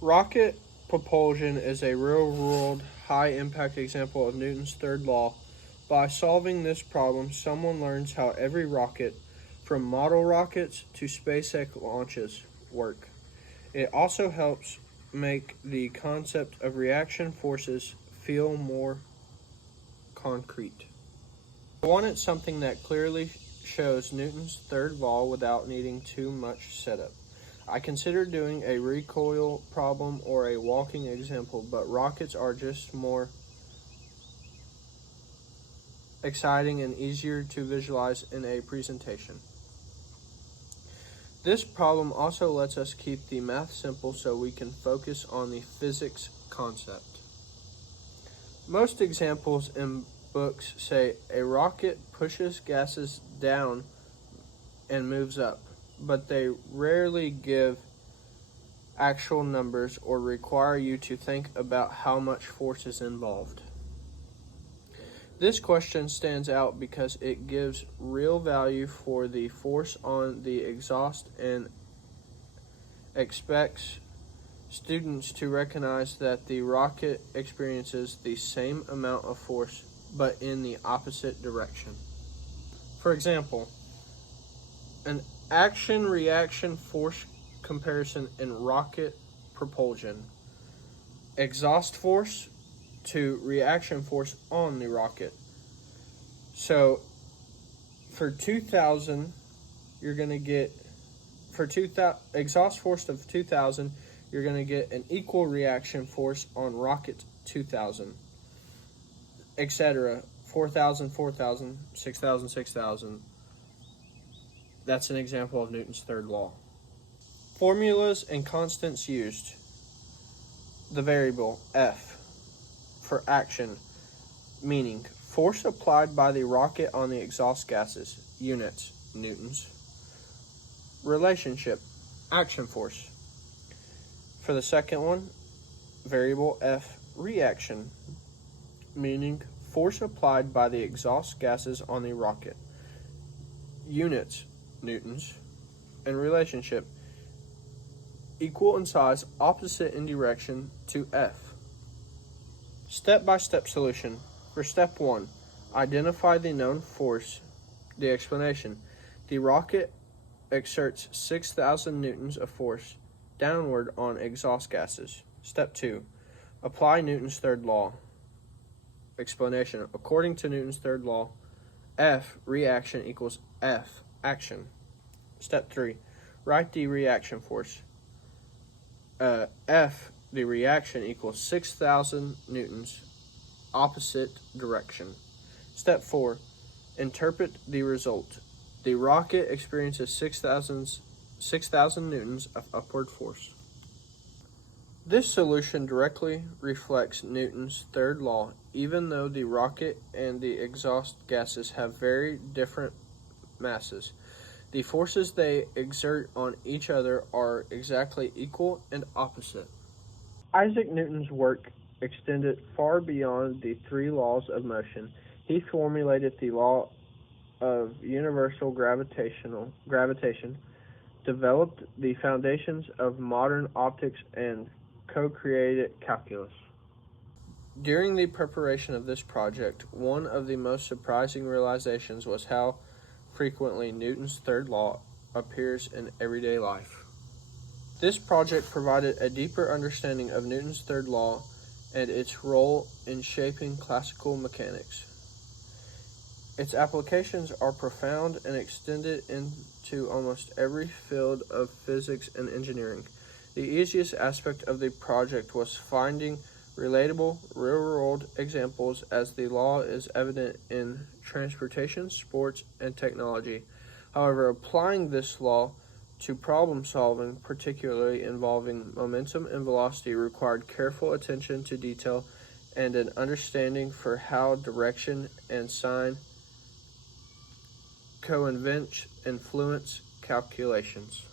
Rocket propulsion is a real-world, high-impact example of Newton's third law. By solving this problem, someone learns how every rocket, from model rockets to SpaceX launches, work. It also helps make the concept of reaction forces feel more concrete. I wanted something that clearly shows Newton's third law without needing too much setup. I considered doing a recoil problem or a walking example, but rockets are just more exciting and easier to visualize in a presentation. This problem also lets us keep the math simple so we can focus on the physics concept. Most examples in books say a rocket pushes gases down and moves up, but they rarely give actual numbers or require you to think about how much force is involved. This question stands out because it gives real value for the force on the exhaust and expects students to recognize that the rocket experiences the same amount of force but in the opposite direction. For example, an action-reaction force comparison in rocket propulsion. Exhaust force to reaction force on the rocket. So for 2,000, you're going to get, for exhaust force of 2,000, you're going to get an equal reaction force on rocket 2,000, etc. 4,000, 4,000, 6,000, 6,000. That's an example of Newton's third law. Formulas and constants used. The variable F for action, meaning force applied by the rocket on the exhaust gases, units, newtons. Relationship, action force. For the second one, variable F, reaction, meaning force applied by the exhaust gases on the rocket, units, newtons. And relationship, equal in size, opposite in direction to F. Step-by-step solution. For step 1, identify the known force. The explanation. The rocket exerts 6,000 newtons of force downward on exhaust gases. Step 2, apply Newton's third law. Explanation. According to Newton's third law, F, reaction, equals F, action. Step 3, write the reaction force. F, the reaction, equals 6,000 newtons, opposite direction. Step 4, interpret the result. The rocket experiences 6,000 newtons of upward force. This solution directly reflects Newton's third law, even though the rocket and the exhaust gases have very different masses. The forces they exert on each other are exactly equal and opposite. Isaac Newton's work extended far beyond the three laws of motion. He formulated the law of universal gravitation, developed the foundations of modern optics, and co-created calculus. During the preparation of this project, one of the most surprising realizations was how frequently Newton's third law appears in everyday life. This project provided a deeper understanding of Newton's third law and its role in shaping classical mechanics. Its applications are profound and extended into almost every field of physics and engineering. The easiest aspect of the project was finding relatable, real-world examples, as the law is evident in transportation, sports, and technology. However, applying this law to problem solving, particularly involving momentum and velocity, required careful attention to detail and an understanding for how direction and sign co-influence calculations.